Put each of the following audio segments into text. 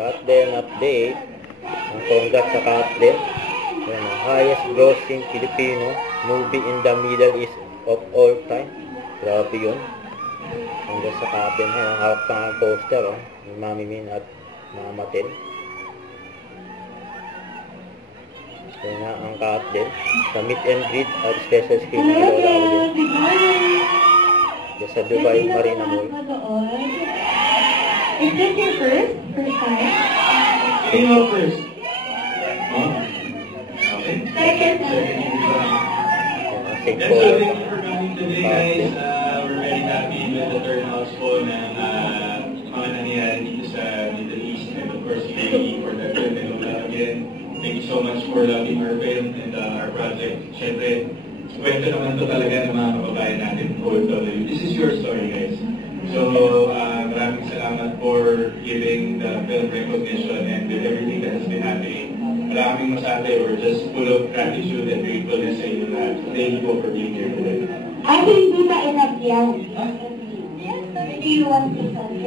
Katden update. Ang congrats sa Katden. Yan, highest grossing Filipino movie in the Middle East of all time. Grabe yun. Congrats sa Katden. Ang hawak pa ang poster, oh. Ni Mami Min at Mama Ten. Yan na ang Katden. Sa meet and greet at special screening ni Lola Audien. Diyan sa Dubai Marina Mall. Is this your first time? First. Okay. Second. Thank you for coming today, guys. We're very happy with the turnout po ng mga nangyayari dito sa Middle East. And of course, thank you for that. Again, thank you so much for loving our film and our project. Siyempre, kwento naman ito talaga ng mga kababayan natin, OFW. This is your story, guys. So, maraming salamat for giving the film recognition and with everything that has been happening. Maraming masabi, we're just full of gratitude and gratefulness sa inyo lahat. Thank you for being here today. I think hindi pa enough yan. Do you want to say?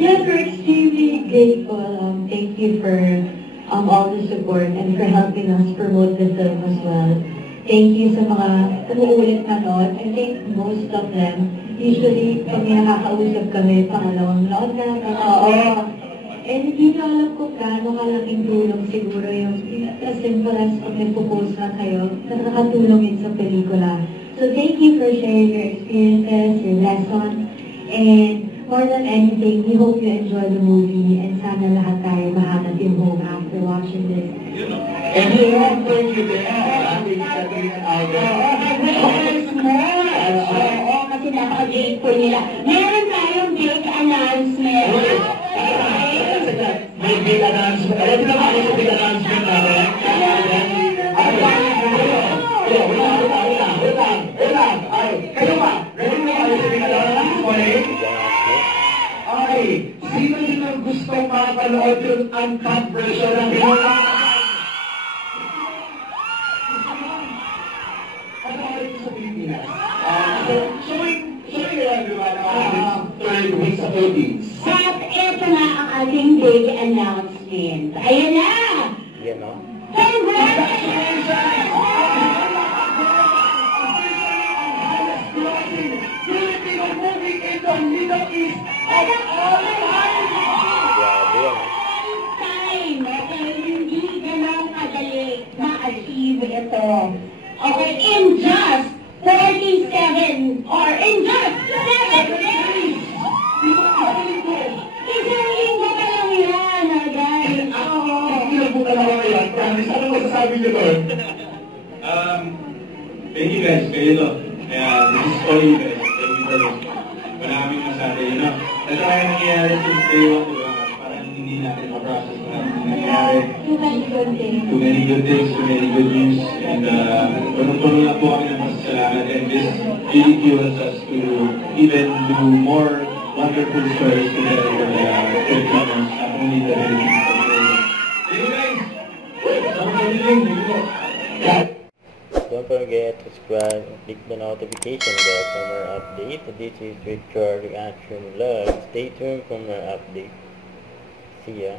Yes, we're extremely grateful. Thank you for all the support and for helping us promote the film as well. Thank you sa mga umuulit na noon. I think most of them, usually, pag may nakakausap kami, pangalawang noon na, oo. And hindi nyo alam kung gaano kalaking tulong siguro yung as simple as pag nagpo-post na kayo, na nakatulong yun sa pelikula. So thank you for sharing your experiences, your lesson, and more than anything, we hope you enjoy the movie and sana lahat tayo mahanap yung home after watching this. And you don't think you're there. Oo, kasi napaka-date po nila. Meron tayong big announcement. May big announcement. Alam mo naman sa big announcement namin? Wait lang. Kayo ba? Ready na kayo sa big announcement? Okay. Sino din ang gustong makapanood yung uncut version ng Pinoy? Showing everyone 3 weeks of Philippines. At ito na ang ating big announcement. Ayan na! Yan, no? Congratulations! Filipino movie in the Middle East of all time! Grabe yan, Time! Okay, hindi ganun kadali ma-achieve ito. Okay, in just 47 or in just 7 days! Isang linggo pa lang yan, guys. Oo. Ilang po talaga yan, promise. Ano masasabi niyo doon? Thank you guys, kayo to. This is all you guys. Thank you for maraming masabi, you know. Ito ay nangyayari since day one, diba? Parang hindi natin ma-process na nangyayari. Too many good things. Too many good things, too many good news. And punong-puno na po kami ng masasalamat. And this really fuels us to even do more wonderful stories together for the Filipinos, not only the Philippines. Thank you guys! Don't forget to subscribe and click the notification bell for more updates. This is Richard Reaction Vlog. Stay tuned for more updates. See ya.